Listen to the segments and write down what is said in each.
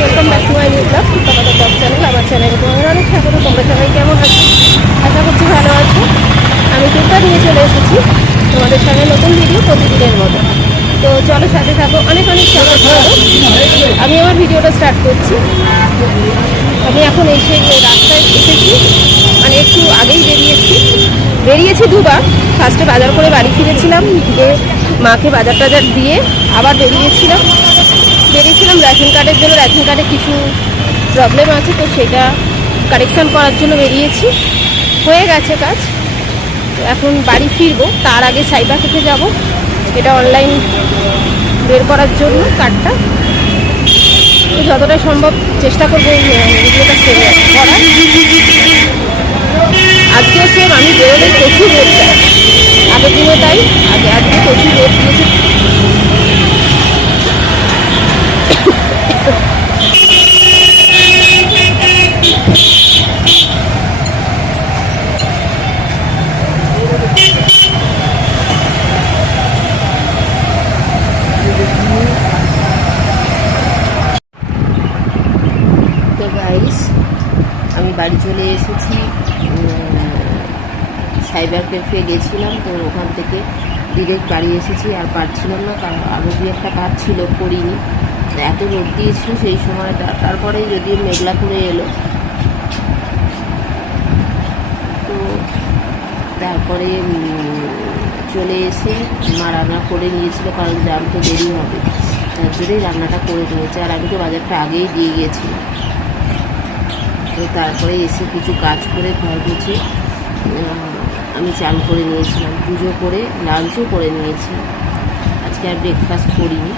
Welcome back to my new blog তোমাদের blog channel আমার অনেক স্বাগত, তোমরা সবাই কেমন আছো? আশা করছি ভালো আছো। আমি টুকটা নিয়ে চলে এসেছি তোমাদের সঙ্গে নতুন ভিডিও প্রতিদিনের মতো। তো চলো সাথে থাকো, অনেক অনেক স্বাগত। আমি আমার ভিডিওটা স্টার্ট করছি। আমি এখন এসে রাস্তায় এসেছি। মানে একটু আগেই বেরিয়েছি। বেরিয়েছি দুবার। ফার্স্টে বাজার করে বাড়ি ফিরেছিলাম দিয়ে মাকে বাজার টাজার দিয়ে আবার বেরিয়েছিলাম। বেরিয়েছিলাম রেশন কার্ডের জন্য রেশন কার্ডে কিছু প্রবলেম আছে, তো সেটা কারেকশান করার জন্য বেরিয়েছি। হয়ে গেছে কাজ। এখন বাড়ি ফিরবো, তার আগে সাইবার থেকে যাব। এটা অনলাইন বের করার জন্য কার্ডটা তো যতটা সম্ভব চেষ্টা করব এই ভিডিওটা সেভ করার আজকেও সেম আমি বেরোলে প্রচুর রোদ আগের দিনও তাই, আগে, আজকে প্রচুর রোদ দিয়েছে তো গাইস আমি বাড়ি চলে এসেছি। সাইবার ক্যাফে গেছিলাম, তো ওখান থেকে ডিরেক্ট বাড়ি এসেছি আর পারছিলাম না, কারণ আরও দু একটা কাজ ছিল, করিনি। এত রোদ দিয়েছিল সেই সময়টা তারপরে যদিও মেঘলা করে এলো। তো তারপরে চলে এসে মা রান্না করে নিয়েছিল, কারণ জাম তো দেরি হবে। তার জন্যই রান্নাটা করে নিয়েছে আর আমি তো বাজারটা আগেই দিয়ে গিয়েছিলাম। তো তারপরে এসে কিছু কাজ করে ঘর গুছে আমি চান করে নিয়েছিলাম, পুজো করে, লাঞ্চও করে নিয়েছি। আজকে আর ব্রেকফাস্ট করিনি।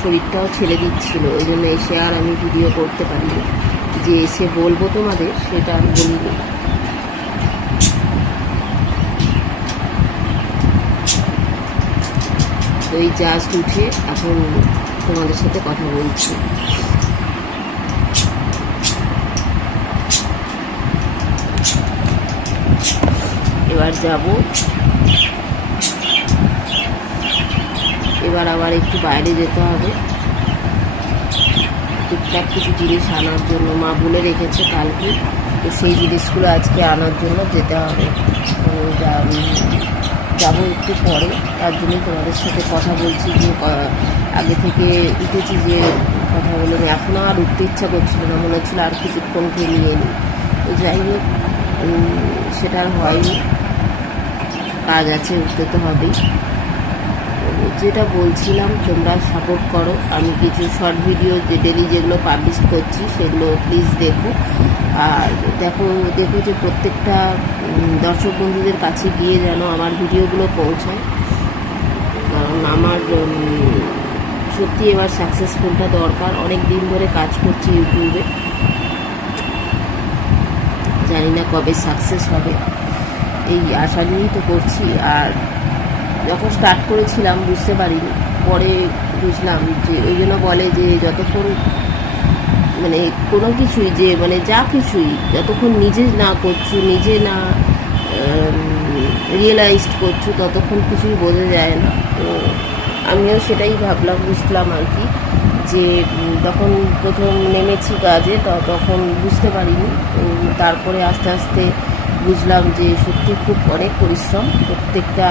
শরীরটাও ছেড়ে দিচ্ছিল, ওই জন্য এসে আর আমি ভিডিও করতে পারিনি। যে এসে বলব তোমাদের, সেটা আর বলিনি এই জাস্ট উঠে এখন তোমাদের সাথে কথা বলছি। এবার যাব। এবার আবার একটু বাইরে যেতে হবে। টুকটাক কিছু জিনিস আনার জন্য মা বলে রেখেছে কালকে। তো সেই জিনিসগুলো আজকে আনার জন্য যেতে হবে। যাব একটু পরে, তার জন্যই তোমাদের সাথে কথা বলছি যে আগে থেকে উঠেছি যে, কথা বলে নি। এখনও আর উঠতে ইচ্ছা করছিল না, মনে হচ্ছিল আর কিছুক্ষণ খেলিয়ে নিই তো যাই হোক সেটা হয়নি। কাজ আছে, উঠতে তো হবেই। যেটা বলছিলাম, তোমরা সাপোর্ট করো। আমি কিছু শর্ট ভিডিও যে ডেলি যেগুলো পাবলিশ করছি, সেগুলো প্লিজ দেখো। আর দেখো দেখো যে প্রত্যেকটা দর্শক বন্ধুদের কাছে গিয়ে যেন আমার ভিডিওগুলো পৌঁছায়। কারণ আমার সত্যি এবার সাকসেসফুলটা দরকার। অনেক দিন ধরে কাজ করছি ইউটিউবে। জানি না কবে সাকসেস হবে। এই আশা নিয়েই তো করছি। আর যখন স্টার্ট করেছিলাম, বুঝতে পারিনি। পরে বুঝলাম যে ওই জন্য বলে যে যতক্ষণ মানে কোনো কিছুই যে মানে যা কিছুই, যতক্ষণ নিজে না করছ, নিজে না রিয়েলাইজড করছ, ততক্ষণ কিছুই বোঝা যায় না। তো আমিও সেটাই ভাবলাম, বুঝলাম আর কি যে যখন প্রথম নেমেছি কাজে তখন বুঝতে পারিনি। তারপরে আস্তে আস্তে বুঝলাম যে সত্যি খুব অনেক পরিশ্রম, প্রত্যেকটা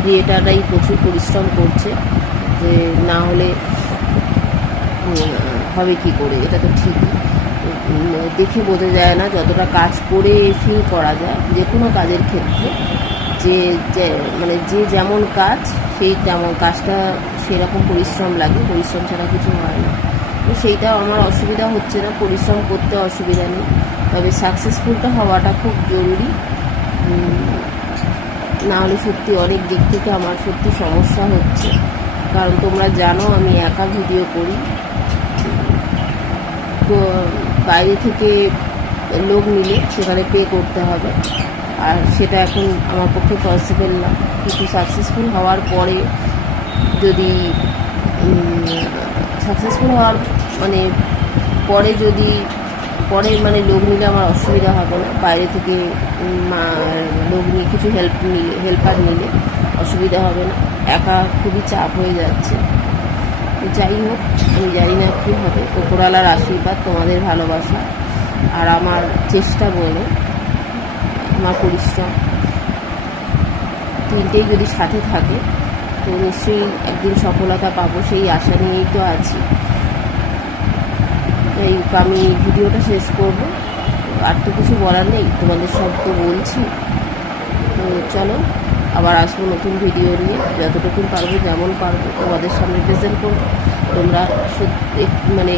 ক্রিয়েটাররাই প্রচুর পরিশ্রম করছে, যে না হলে হবে কি করে, এটা তো ঠিকই। দেখে বোঝা যায় না যতটা কাজ করে ফিল করা যায়, যে কোনো কাজের ক্ষেত্রে যে মানে যে যেমন কাজ, সেই তেমন কাজটা সেরকম পরিশ্রম লাগে, পরিশ্রম ছাড়া কিছু হয় না। তো সেইটা আমার অসুবিধা হচ্ছে না, পরিশ্রম করতে অসুবিধা নেই। তবে সাকসেসফুলটা হওয়াটা খুব জরুরি। উম, না হলে সত্যি অনেক দিক থেকে আমার সত্যি সমস্যা হচ্ছে। কারণ তোমরা জানো আমি একা ভিডিও করি। তো বাইরে থেকে লোক নিলে সেখানে পে করতে হবে। আর সেটা এখন আমার পক্ষে পসিবল না। কিন্তু সাকসেসফুল হওয়ার পরে যদি সাকসেসফুল হওয়ার মানে পরে যদি পরে মানে লোক নিলে আমার অসুবিধা হবে না। বাইরে থেকে মা- লোক নিয়ে কিছু হেল্প নিলে হেল্পার নিলে অসুবিধা হবে না। একা খুবই চাপ হয়ে যাচ্ছে। যাই হোক, আমি জানি না কী হবে। ওপরওয়ালার আশীর্বাদ, তোমাদের ভালোবাসা আর আমার চেষ্টা বলে আমার পরিশ্রম। তিনটেই যদি সাথে থাকে, তো নিশ্চয়ই একদিন সফলতা পাবো, সেই আশা নিয়েই তো আছি। তাই আমি ভিডিওটা শেষ করব। আর তো কিছু বলার নেই, তোমাদের সব তো বলছি। তো চলো, আবার আসব নতুন ভিডিও নিয়ে। যতটুকু পারব, যেমন পারব, তোমাদের সামনে প্রেজেন্ট করব। তোমরা সত্যি মানে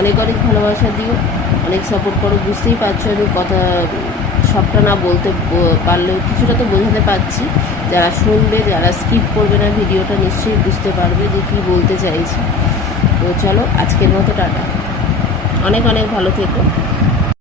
অনেক অনেক ভালোবাসা দিও, অনেক সাপোর্ট করো। বুঝতেই পারছ আমি কথা, সবটা না বলতে পারলেও কিছুটা তো বোঝাতে পারছি। যারা শুনবে, যারা স্কিপ করবে না ভিডিওটা, নিশ্চয়ই বুঝতে পারবে যে কী বলতে চাইছি। তো চলো, আজকের মতো টাটা। অনেক অনেক ভালো থেকো।